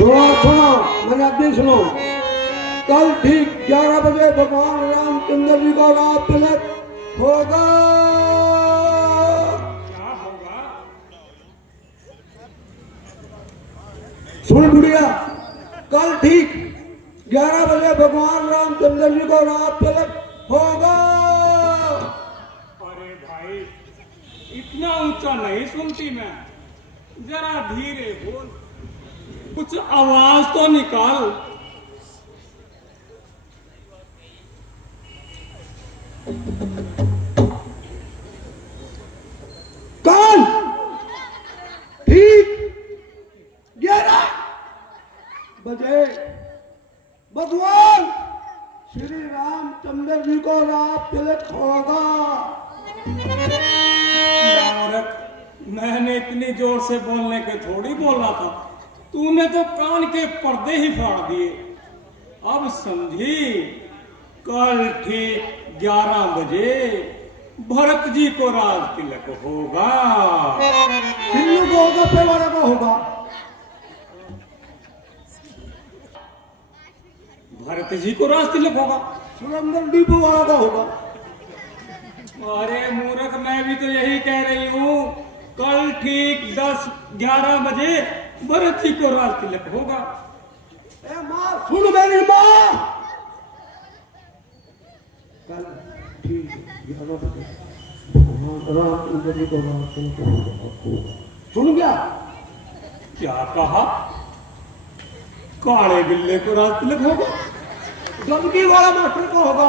सुनो सुनो, मैंने अभी सुनो। कल ठीक 11 बजे भगवान रामचंद्र जी का रात तिलक होगा। क्या होगा? सुन बुढ़िया, कल ठीक 11 बजे भगवान रामचंद्र जी को रात तिलक होगा। अरे भाई, इतना ऊंचा नहीं सुनती मैं, जरा धीरे बोल, कुछ आवाज तो निकाल। कल ठीक 11 बजे भगवान श्री रामचंद्र जी को रात तिलक होगा। मूर्ख, मैंने इतनी जोर से बोलने के थोड़ी बोला था, तूने तो कान के पर्दे ही फाड़ दिए। अब समझी, कल ठीक 11 बजे भरत जी को राज तिलक होगा। सिल्लू को होगा, पेवाड़ा को होगा। भरत जी को राज तिलक होगा। सुरेंद्र डीपो वाला का होगा। अरे मूर्ख, मैं भी तो यही कह रही हूँ, कल ठीक 10-11 बजे भरत जी को राज तिलक होगा। ए माँ, सुन मेरी माँ, कल ठीक 11 बजे भगवान रामचंद्र जी को रात तिलक होगा। सुन गया? क्या कहा? काले बिल्ले को राज तिलक होगा। गंदगी वाला मास्टर को होगा।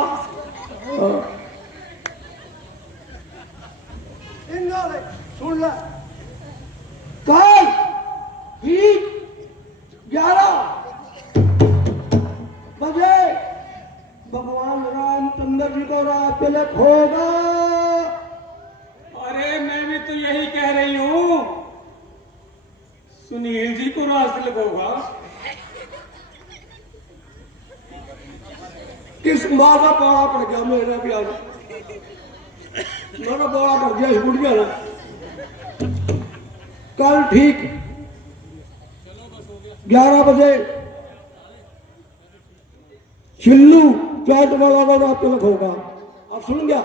सुन ले, कल ठीक 11 बजे भगवान रामचंद्र जी को रात तिलक होगा। अरे मैं भी तो यही कह रही हूँ, सुनील जी को राज तिलक होगा। किस माँ का बड़ा पड़ गया मेरा भी आज, मेरा बड़ा पड़ गया इस बुढ़िया ने। कल ठीक 11 बजे चिल्लू चाट वाला का रात तिलक होगा। अब सुन गया?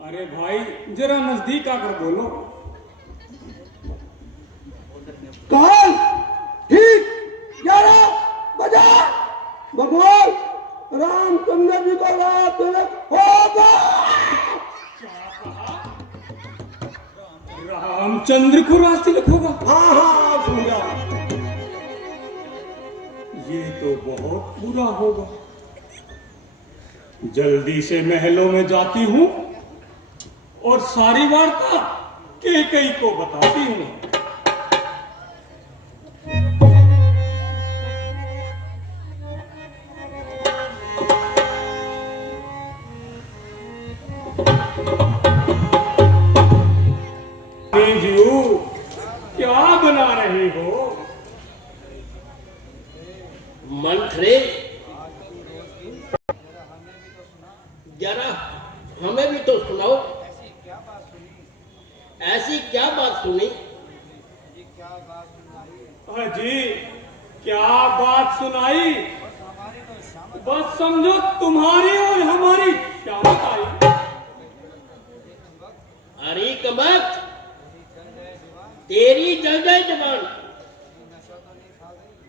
अरे भाई, जरा नजदीक आकर बोलो। कल ठीक 11 बजे भगवान रामचंद्र जी को रात तिलक होगा। रामचंद्र को राज तिलक होगा? हाँ हाँ, सुन गया? ये तो बहुत बुरा होगा। जल्दी से महलों में जाती हूँ और सारी वार्ता कैकेयी को बताती हूँ। जीऊ, क्या बना रही हो? मंथरे, जरा हमें भी तो सुनाओ, ऐसी क्या बात सुनी? जी, क्या बात सुनाई? बस समझो तुम्हारी और हमारी शामत आई। अरे कमत, तेरी जल जाए जबान,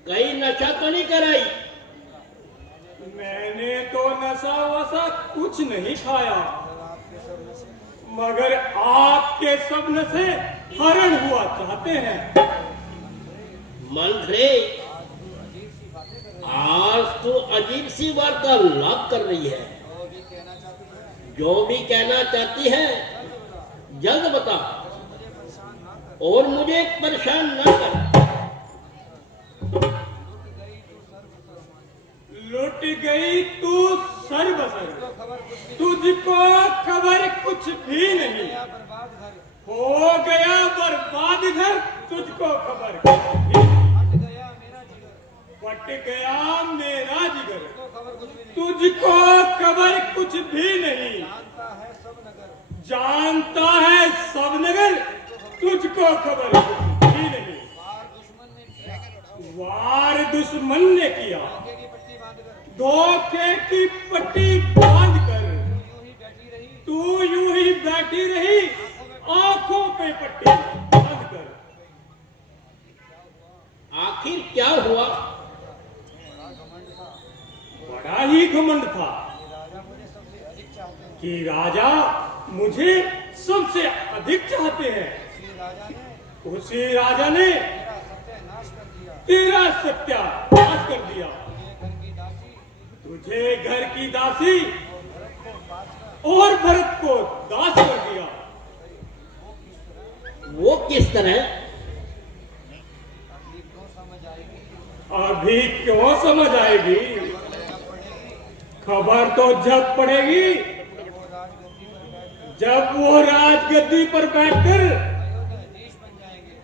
कहीं नशा तो नहीं कराई? मैंने तो नशा वशा कुछ नहीं खाया, मगर आपके सब नशे हरण हुआ चाहते हैं। मंथरे, आज तो अजीब सी वार्तालाप कर रही है। जो भी कहना चाहती है जल्द बता, और मुझे परेशान न कर। लुट गई तू सर्वसर, तुझको खबर कुछ भी नहीं। हो गया बर्बाद घर, तुझको खबर कुछ भी नहीं। फट गया मेरा जिगर, तुझको खबर कुछ भी नहीं। जानता है सब नगर, तुझको खबर कुछ भी नहीं। दुश्मन ने किया। धोखे की पट्टी बांध कर तू यूं ही बैठी रही, आंखों पे पट्टी बांध कर। आखिर क्या हुआ? बड़ा ही घमंड था कि राजा मुझे सबसे अधिक चाहते हैं। उसी राजा ने तेरा सत्यानाश कर दिया। तुझे घर की दासी और भरत को दास कर दिया। वो किस तरह? अभी क्यों समझ आएगी? खबर तो जब पड़ेगी जब वो राजगद्दी पर बैठकर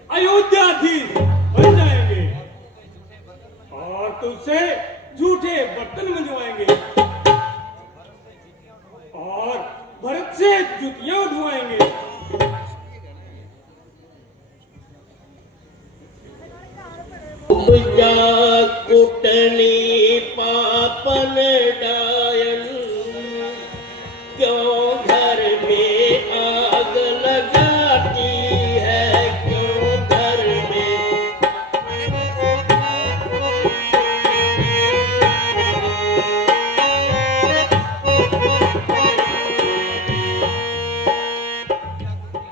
अयोध्याधीश बन जाएंगे और तुझसे झूठे बर्तन मंजवाएंगे और भरत से जुतियां उठवाएंगे। मुझा कुटनी पापन डायन, क्यों घर में आग लगाती है, क्यों घर में।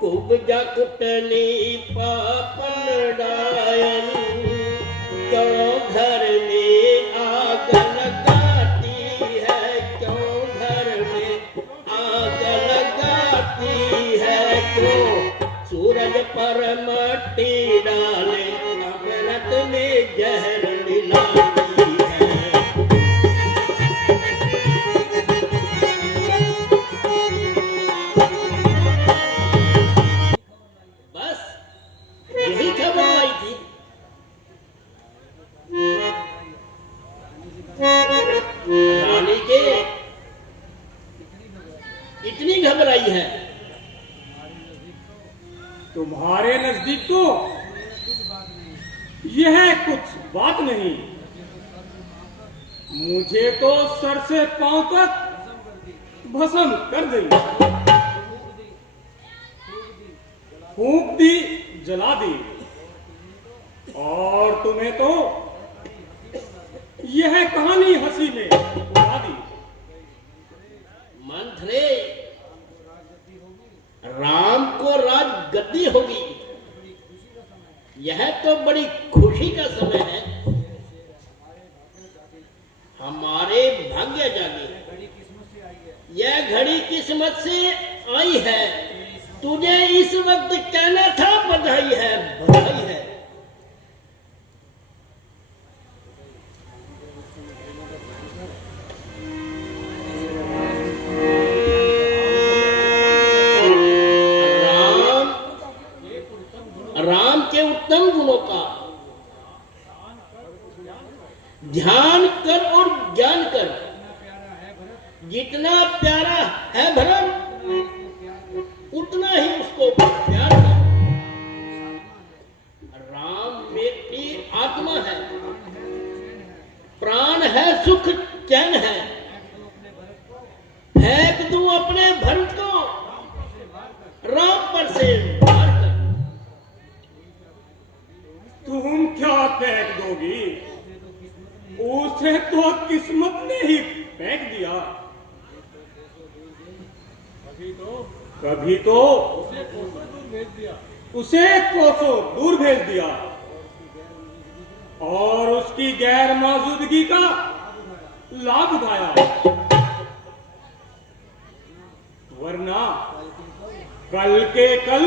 कुब्जा कुटनी पापन डायन, क्यों घर में आग लगाती है, क्यों घर में आग लगाती है, क्यों सूरज पर मट्टी डाले, अमृत में जहर मिलाती है। बस यही खबर आई थी। रानी के इतनी घबराई है। तुम्हारे नजदीक तो यह कुछ बात नहीं। मुझे तो सर से पांव तक भस्म कर दी, फूंक दी, जला दी। और तुम्हें तो यह कहानी हंसी में उड़ा दी। मंथरे, राम को राज गद्दी होगी, यह तो बड़ी खुशी का समय है। हमारे भाग्य जागे, यह घड़ी किस्मत से आई है। तुझे इस वक्त कहना था बधाई है, बधाई है। राम के उत्तम गुणों का ध्यान कर और ज्ञान कर। जितना प्यारा है भरत, उतना ही उसको प्यार कर। राम मेरी आत्मा है, प्राण है, सुख चैन है। फेंक दूं अपने भरत को, राम पर से वार कर। तुम क्या फेंक दोगी? उसे तो किस्मत ने ही फेंक दिया। कभी तो उसे कोसों दूर भेज दिया और उसकी गैर मौजूदगी का लाभ उठाया। वरना कल के कल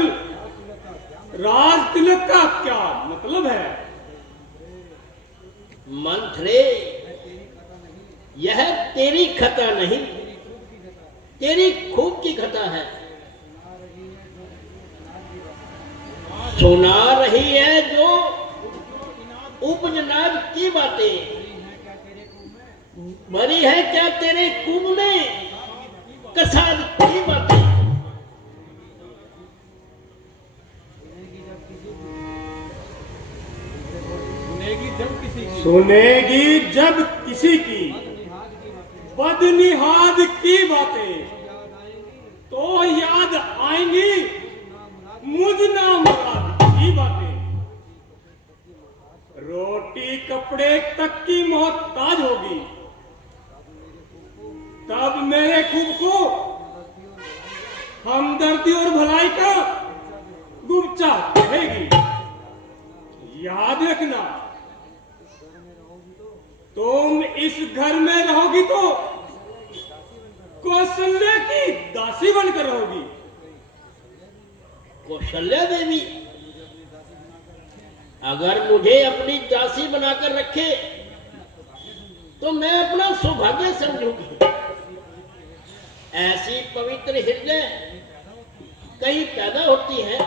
राज तिलक का क्या मतलब है? मंथरे, यह तेरी खता नहीं, तेरी खूब की खता है। सुना रही है जो उपजनाब की बातें, भरी है क्या तेरे कुंभ में कसाद की बातें। सुनेगी जब किसी की बदनिहाद की बातें, तो याद आएंगी मुझ ना मुराद की बातें। रोटी कपड़े तक की मोहताज होगी, तब मेरे खूब को हमदर्दी और भलाई का गुप्चा कहेगी। याद रखना, तुम इस घर में रहोगी तो कौशल्या की दासी बनकर रहोगी। कौशल्या देवी अगर मुझे अपनी दासी बनाकर रखे तो मैं अपना सौभाग्य समझूंगी। ऐसी पवित्र हृदय कहीं पैदा होती है,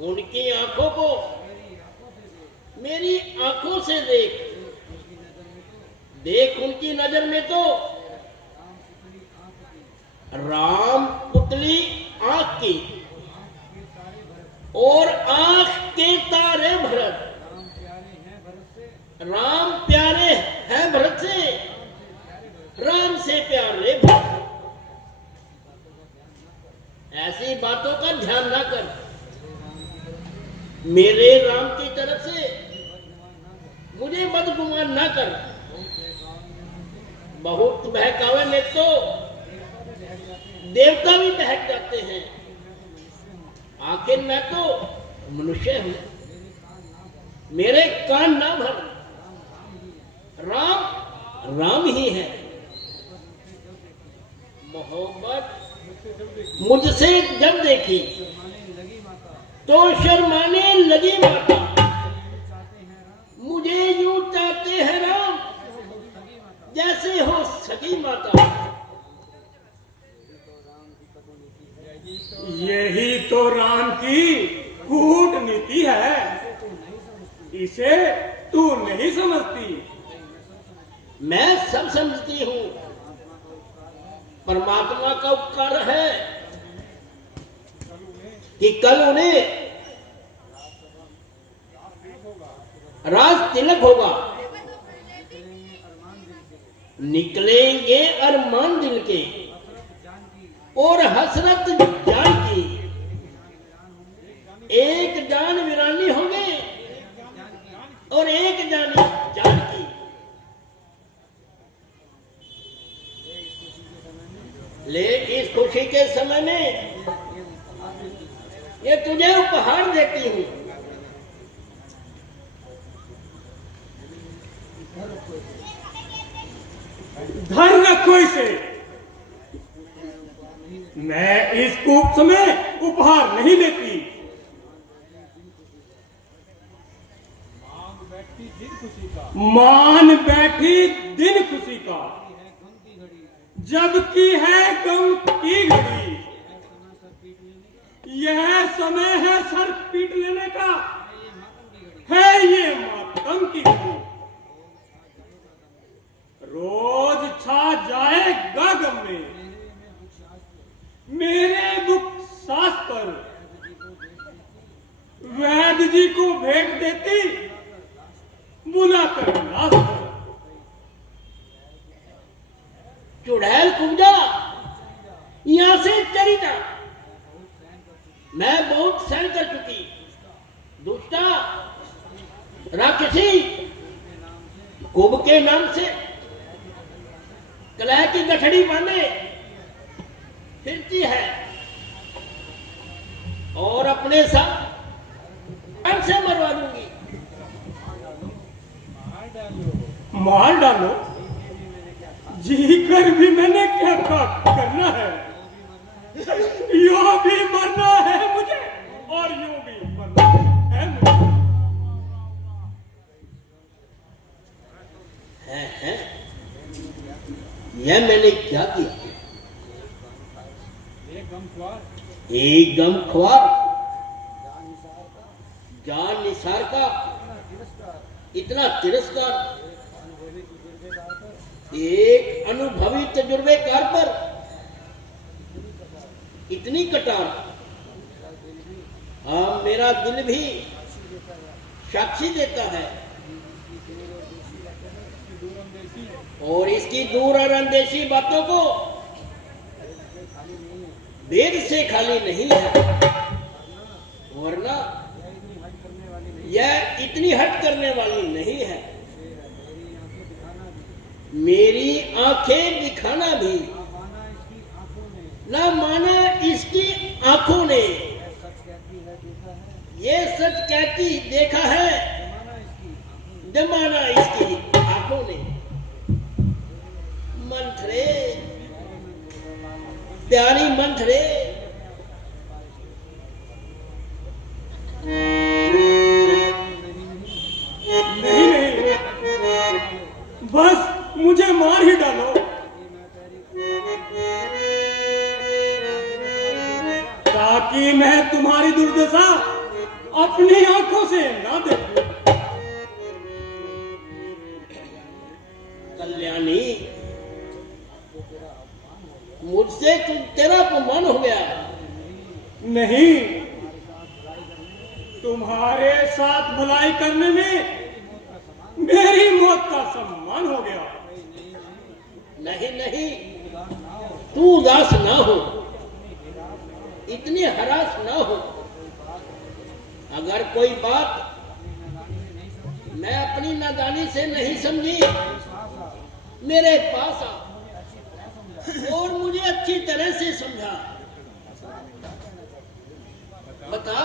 उनकी आंखों को मेरी आंखों से देख उनकी नजर में तो राम पुतली आंख की और आंख के तारे भरत। राम प्यारे हैं भरत से, राम से प्यारे भरत। ऐसी बातों का ध्यान ना कर, मेरे राम की तरफ से मुझे बदगुमान ना कर। बहुत बहकावे में तो देवता भी बहक जाते हैं, आखिर मैं तो मनुष्य हूं। मेरे कान ना भर, राम राम ही है। मोहब्बत मुझसे जब देखी तो शर्माने लगी माता। मुझे यूं चाहते हैं राम जैसे हो सगी माता। यही तो राम की कूटनीति है, इसे तू नहीं समझती। मैं सब समझती हूं, परमात्मा का उपकार है कि कल उन्हें राज तिलक होगा। निकलेंगे अरमान दिल के और हसरत जान की। एक जान वीरानी होंगे और एक जान जान की। ले इस खुशी के समय में ये तुझे उपहार देती हूं। धन रखो इसे, मैं इस कूप में उपहार नहीं लेती। मान बैठी दिन खुशी का, जबकि है गम की घड़ी। यह समय है सर पीट लेने का, है ये मातम की घड़ी। रोज छा जाएगा गम में मेरे दुख सास पर। वैद्य जी को भेंट देती बुलाकर लाश पर। चुड़ैल कुंजा यहां से चली जा, मैं बहुत सहन कर चुकी। दुष्टा राक्षसी कुब के नाम से कलह की गठड़ी बांधे फिरती है और अपने साथ से मरवा दूंगी। मार डालो, जी कर भी मैंने क्या करना है। यूं भी मरना है मुझे और यूं भी मरना है मुझे। है? यह मैंने क्या किया? एक गम ख्वार जान निसार का इतना तिरस्कार, एक अनुभवी तजुर्बेकार पर इतनी कटार। हाँ, मेरा दिल भी साक्षी देता है और इसकी दूर और अंदेशी बातों को वेद से खाली नहीं है, वरना यह इतनी हट करने वाली नहीं है। मेरी आंखें दिखाना भी ना माना इसकी आंखों ने, ये सच कहती देखा है जमाना इसकी आंखों ने। मंथरे प्यारी मंथरे, नहीं नहीं, बस मुझे मार ही डालो, ताकि मैं तुम्हारी दुर्दशा अपनी आंखों से ना देखूं। कल्याणी, मुझसे तेरा अपमान हो गया। नहीं, तुम्हारे साथ भलाई करने में मेरी मौत का सम्मान हो गया। नहीं नहीं, तू उदास ना हो, इतनी हरास ना हो। अगर कोई बात मैं अपनी नादानी से नहीं समझी, मेरे पास आ और मुझे अच्छी तरह से समझा। बता,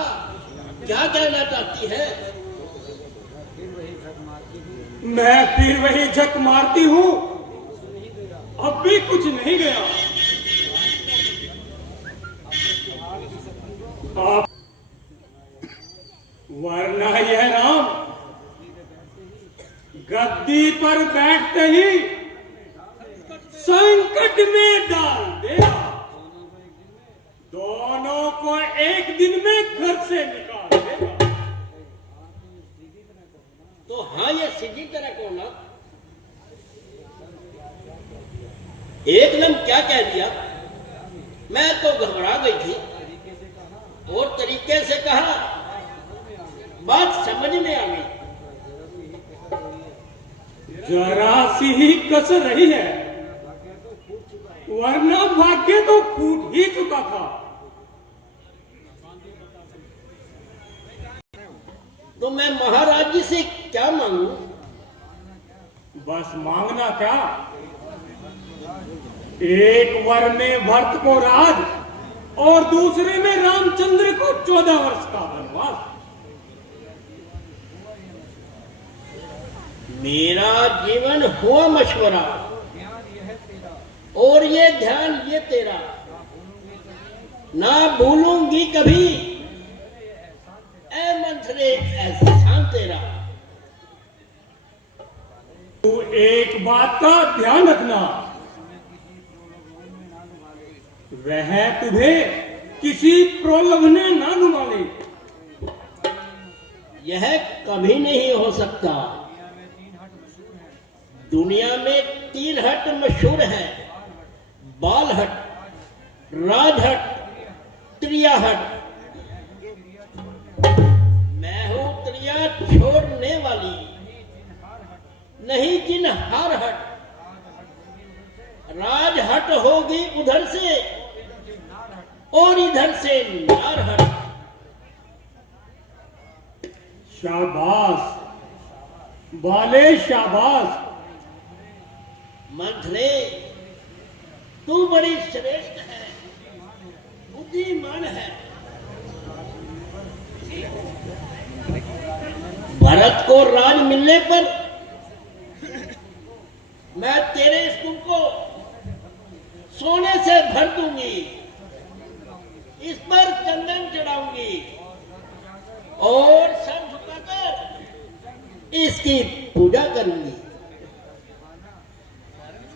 क्या कहना चाहती है? मैं फिर वही झक मारती हूँ, अब भी कुछ नहीं गया। आप वरना यह राम गद्दी पर बैठते ही संकट में डाल देगा, दोनों को एक दिन में घर से निकाल देगा। तो हाँ, ये सीधी तरह को ना एकदम क्या कह दिया। मैं तो घबरा गई थी और तरीके से कहा, बात समझ में आ गई। जरा सी ही कसर रही है, वरना भाग्य तो फूट ही चुका था। तो मैं महाराज जी से क्या मांगू? बस मांगना क्या, एक वर में भरत को राज और दूसरे में रामचंद्र को 14 वर्ष का वनवास। मेरा जीवन हुआ मशवरा और ये ध्यान ये तेरा, ना भूलूंगी कभी ऐ मंथरे एहसान तेरा। तू एक बात का ध्यान रखना, वह तुझे किसी प्रलोभ ने ना घुमा ले। यह कभी नहीं हो सकता। दुनिया में 3 हट मशहूर है, बाल हट, राज हट, त्रिया हट। मैं हूं त्रिया छोड़ने वाली, नहीं जिन हार हट। राज हट होगी उधर से और इधर से नार हट। शाबाश बाले शाबाश। मंथरे, तू बड़ी श्रेष्ठ है, बुद्धिमान है। भरत को राज मिलने पर मैं तेरे स्तूप को सोने से भर दूंगी, इस पर चंदन चढ़ाऊंगी और सर झुकाकर इसकी पूजा करूंगी।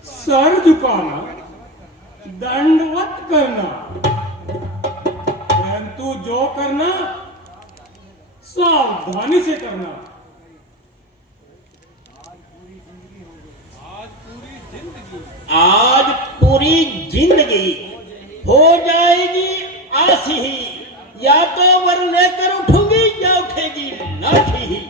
सर झुकाना, दंडवत करना, परंतु जो करना सावधानी से करना। आज पूरी जिंदगी हो जाएगी आस ही, या तो वर लेकर उठूंगी या उठेगी लाश ही।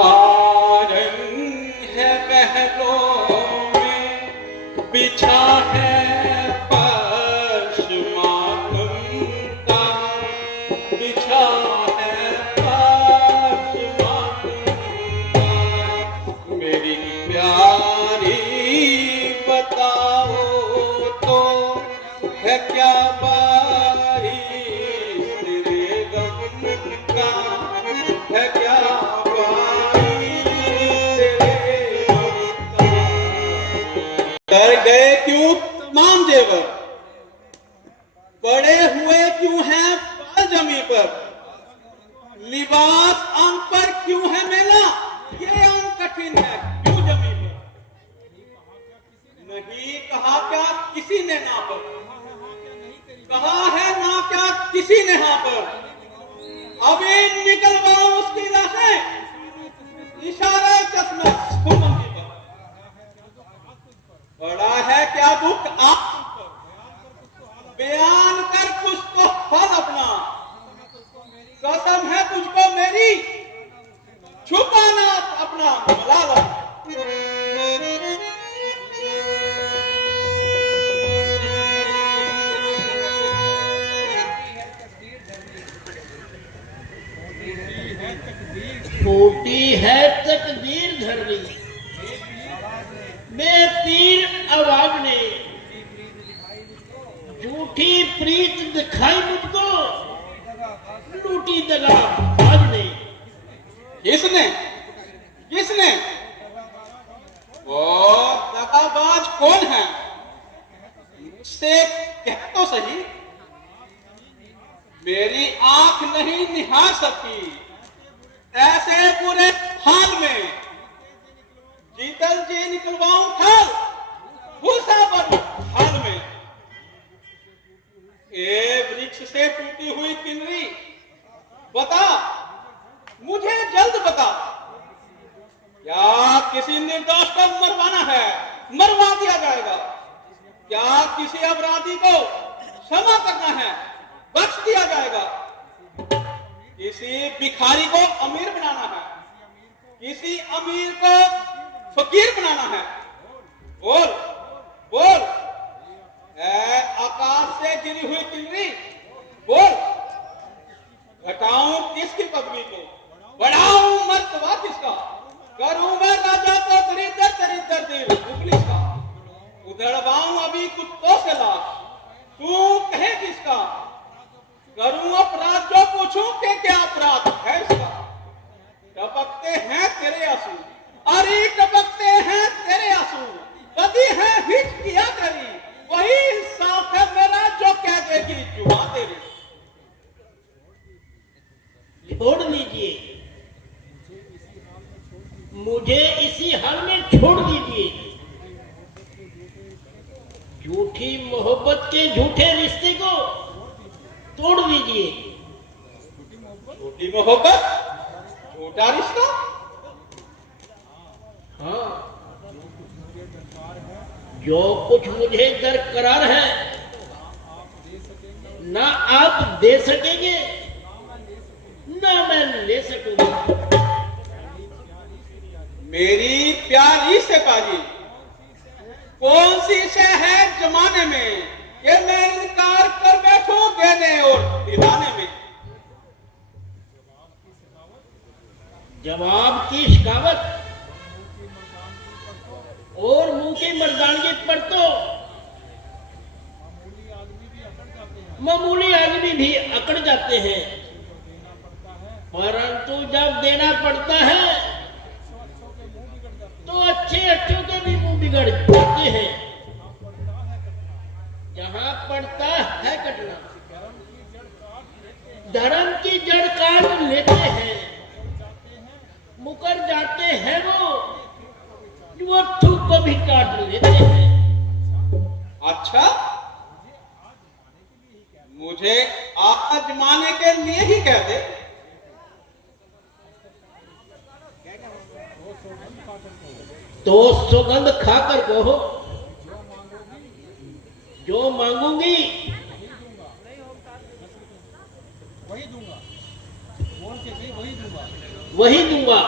कारण है महलों में बिछा है फर्श मातम का, बिछा है फर्श मातम का। मेरी प्यारी बताओ तो है क्या बारिश तेरे गम का, है क्या बारिश तेरे गम का। डर गए क्यों तमाम जेवर, पड़े हुए क्यों हैं बाल जमी पर, लिबास अंग पर क्यों है मेला, ये अंग कठिन है क्यों जमी पर। नहीं कहा क्या किसी ने ना पर, कहा है ना क्या किसी ने हाँ पर। अभी निकलवाओ उसकी लाशें, इशारे चश्मे सुमंदी पर। बड़ा है क्या दुख आप बयान कर कुछ तो फल अपना, कसम है तुझको मेरी छुपाना अपना मलाला। टूटी है तकदीर धरनी, बेतीर आवाज ने झूठी प्रीत दिखाई मुझको, लूटी दगा आज ने। किसने किसने वो दगाबाज कौन है, मुझसे कह तो सही। मेरी आंख नहीं निहार सकती ऐसे पूरे हाल में, जीतल जी निकलवाऊं खाल भूसा पर हाल में। ए वृक्ष से टूटी हुई किन्नरी बता, मुझे जल्द बता, क्या किसी निर्दोष को मरवाना है मरवा दिया जाएगा, क्या किसी अपराधी को क्षमा करना है बख्श दिया जाएगा, किसी भिखारी को अमीर बनाना है, किसी अमीर को फकीर बनाना है। बोल बोल ऐ आकाश से गिरी हुई किन्नरी बोल, घटाऊं किसकी पदवी को, बढ़ाऊं मर्तबा किसका, करूं मैं राजा को दरिद्र दरिद्र दिल मुखलिस का, उधड़वाऊं अभी कुत्तों से लाश, तू कहे किसका, करूं अपराध जो पूछूं कि क्या अपराध है इसका। टपकते हैं तेरे आंसू, अरे टपकते हैं तेरे आंसू, कभी है हिच किया करी, वही इंसाफ है मेरा जो कह देगी जुबान तेरी। छोड़ दीजिए मुझे इसी हाल में, छोड़ दीजिए झूठी मोहब्बत के झूठे रिश्ते को तोड़ दीजिए। झूठी मोहब्बत झूठा रिश्ता, हाँ जो कुछ मुझे दरकरार है ना आप दे सकेंगे ना मैं ले सकूंगा। मेरी प्यारी से पाजी कौन सी शय है जमाने में कि मैं इनकार कर बैठूं देने और दिलाने में। जवाब की शिकावत और मुंह की मर्दानगी पर तो मामूली आदमी भी अकड़ जाते हैं, परंतु जब देना पड़ता है तो अच्छे अच्छों के भी मुंह बिगड़ जाते हैं। जहां पड़ता है कटना धर्म की जड़ काट लेते हैं, मुकर जाते हैं वो थूक को भी काट लेते हैं। अच्छा मुझे आजमाने के लिए ही कहते, तो सुगंध खाकर कहो जो मांगूंगी वही दूंगा, बोल के सही वही दूंगा। वही दूंगा।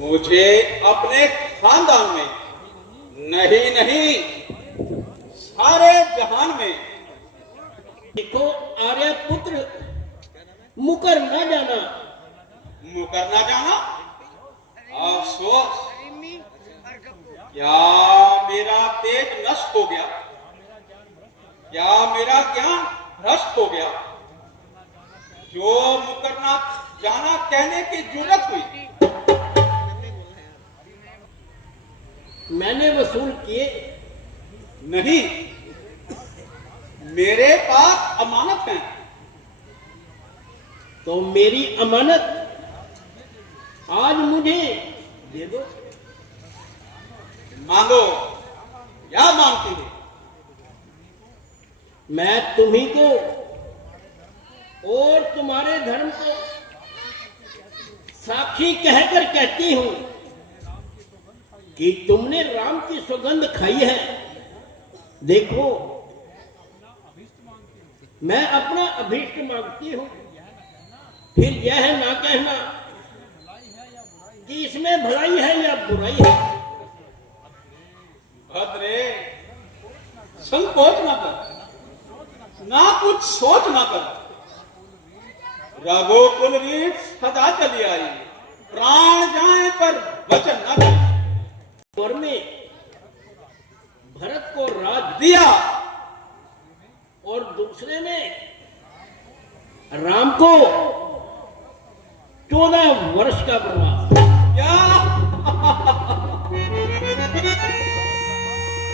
मुझे अपने खानदान में नहीं नहीं सारे जहान में देखो आर्यपुत्र मुकर न जाना। मुकर ना जाना। अफसोस, क्या मेरा तेज नष्ट हो गया? क्या मेरा ज्ञान भ्रष्ट हो गया जो मुकरना जाना कहने की जरूरत हुई? मैंने वसूल किए। नहीं, मेरे पास अमानत है। तो मेरी अमानत आज मुझे दे दो। मांगो, या मांगती हो? मैं तुम्ही को और तुम्हारे धर्म को साक्षी कहकर कहती हूं कि तुमने राम की सुगंध खाई है। देखो, मैं अपना अभीष्ट मांगती हूं, फिर यह ना कहना कि इसमें भलाई है या बुराई है। भद्रे, संकोच ना कर, ना कुछ सोच ना कर। रघुकुल रीत सदा चली आई, प्राण जाए पर वचन न करे। और में भरत को राज दिया और दूसरे ने राम को 14 वर्ष का वनवास। क्या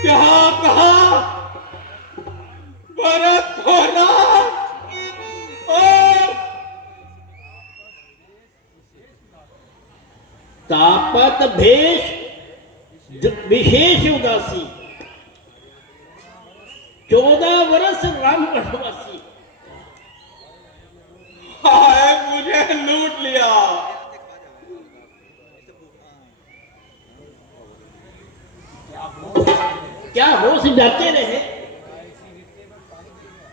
क्या कहा? भरत को राज और तापत भेष विशेष उदासी, 14 वर्ष राम वनवासी। हाय, मुझे लूट लिया। क्या होश जाते रहे?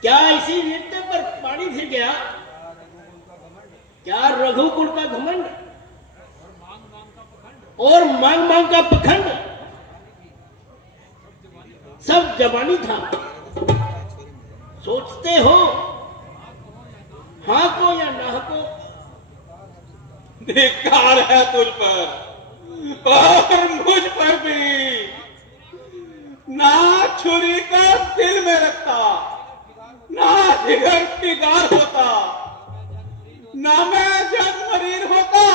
क्या इसी नृत्य पर पानी फिर गया? क्या रघुकुल का घमंड और मांग मांग का पखंड सब जवानी था? सोचते हो हाँ को या ना को? धिक्कार है तुझ पर और मुझ पर भी। ना छुरी का दिल में रखता, ना जिगर पिगार होता, ना मैं जन्मरीर होता,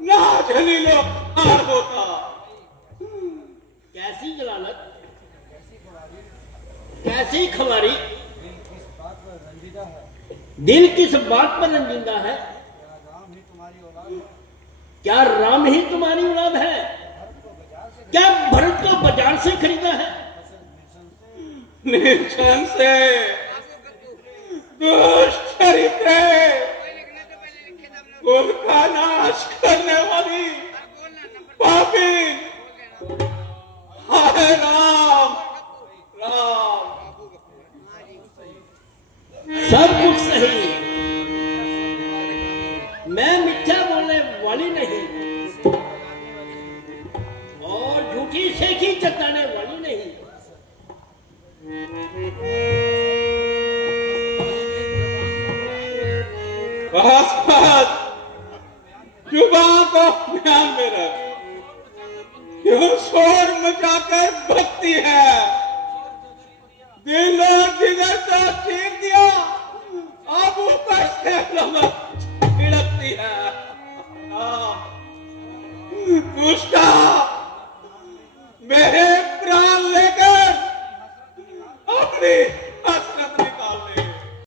ना जलीलो खार होता। कैसी जलालत, कैसी खबारी, दिल किस बात पर रंजीदा है? क्या राम ही तुम्हारी औलाद है? क्या भरत को बाजार से खरीदा है? निर्जन से दुष्ट चरित्र कुल का नाश करने वाली पापी। हाय राम, राम। सब कुछ सही, मैं मिथ्या बोलने वाली नहीं और झूठी सेखी जताने वाली नहीं। बस बस, जुबान को ध्यान में रख। क्यों शोर मचाकर भक्ति है, दिल और